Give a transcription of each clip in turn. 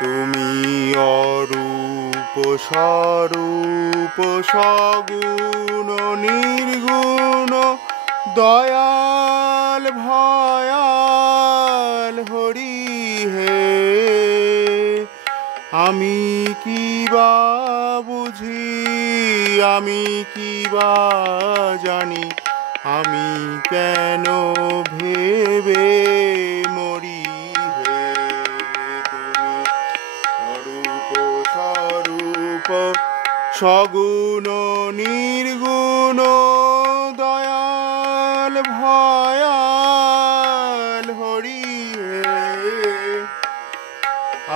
তুমি অরূপ স্বরূপ সগুণ নির্গুণ দয়াল ভয়াল হরি হে। আমি কি বা বুঝি, আমি কি বা জানি, আমি কেন ভেবে মরি হে। তুমি অরূপ স্বরূপ সগুণ নির্গুণ দয়াল ভয়াল হরি হে।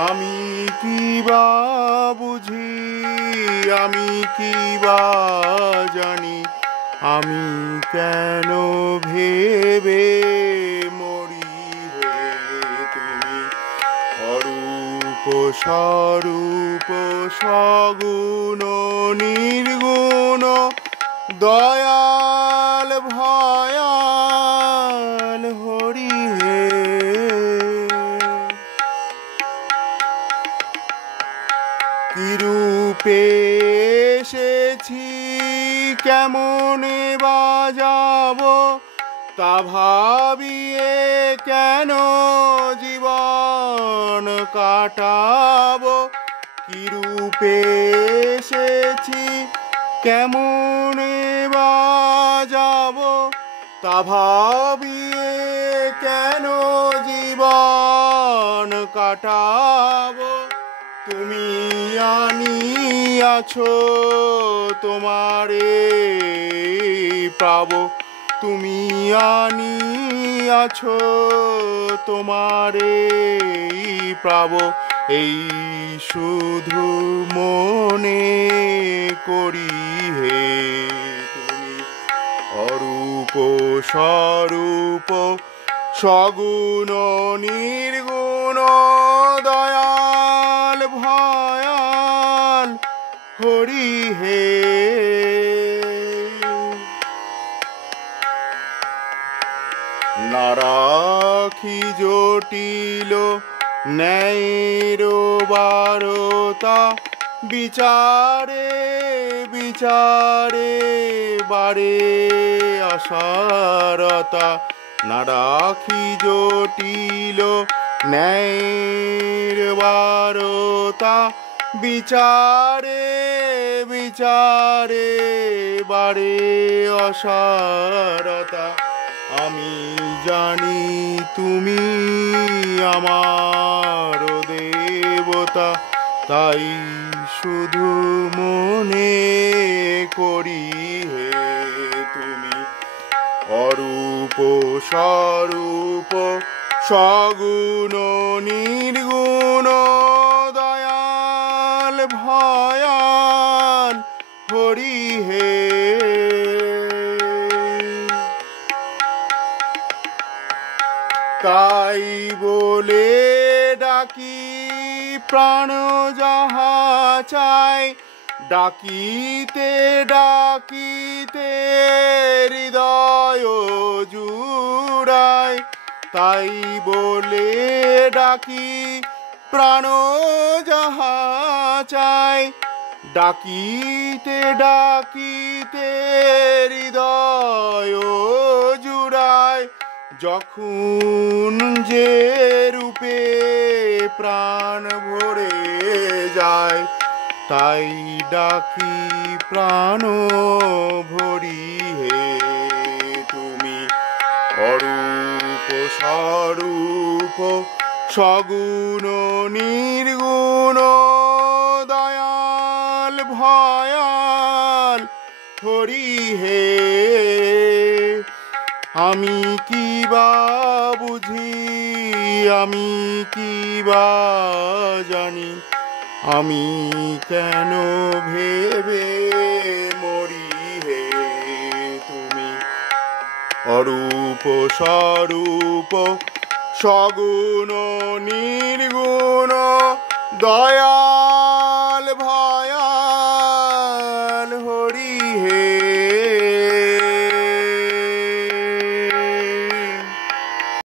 আমি কি বা বুঝি, আমি কি বা জানি, আমি কেন ভেবে মরি হে। তুমি অরূপ স্বরূপ সগুণ নির্গুণ দয়াল ভয়াল হরি হে। কি রূপে এসেছি, কেমনে বাজাবো, তা ভাবিয়ে কেন জীবন কাটাবো। কি রূপে এসেছি, কেমনে বাজাবো, তা ভাবিয়ে কেন জীবন কাটাবো। তুমি আনিয়াছো তোমারে পাবো, তুমি আনিয়াছো তোমারে পাবো। এই শুধু মনে করি হে। তুমি অরূপ স্বরূপ সগুণ নির্গুণ দয়াল ভয়াল হরি হে। না রাখি জটিল ন্যায়ের বারতা, বিচারে বিচারে বারে আশারতা। না রাখি জটিল ন্যায়ের বারতা, বিচারে বিচারে বারে অসারতা। আমি জানি তুমি আমার দেবতা, তাই শুধু মনে করি হে। তুমি অরূপ স্বরূপ সগুণ নির্গুণ দয়াল ভয়াল হরি হে। তাই বলে ডাকি প্রাণ যাহা চাই, ডাকিতে ডাকিতে হৃদয় জুড়ায়। তাই বলে ডাকি প্রাণ যাহা চাই, ডাকিতে ডাকিতে হৃদয় জুড়ায়। যখন যে রূপে প্রাণ ভরে যায়, তাই ডাকি প্রাণ ভরি হে। তুমি অরূপ স্বরূপ সগুণ নির্গুণ দয়াল ভয়াল হরি হে। আমি কি বা বুঝি, আমি কি বা জানি, আমি কেন ভেবে মরি হে। তুমি অরূপ স্বরূপ সগুণ নির্গুণ দয়া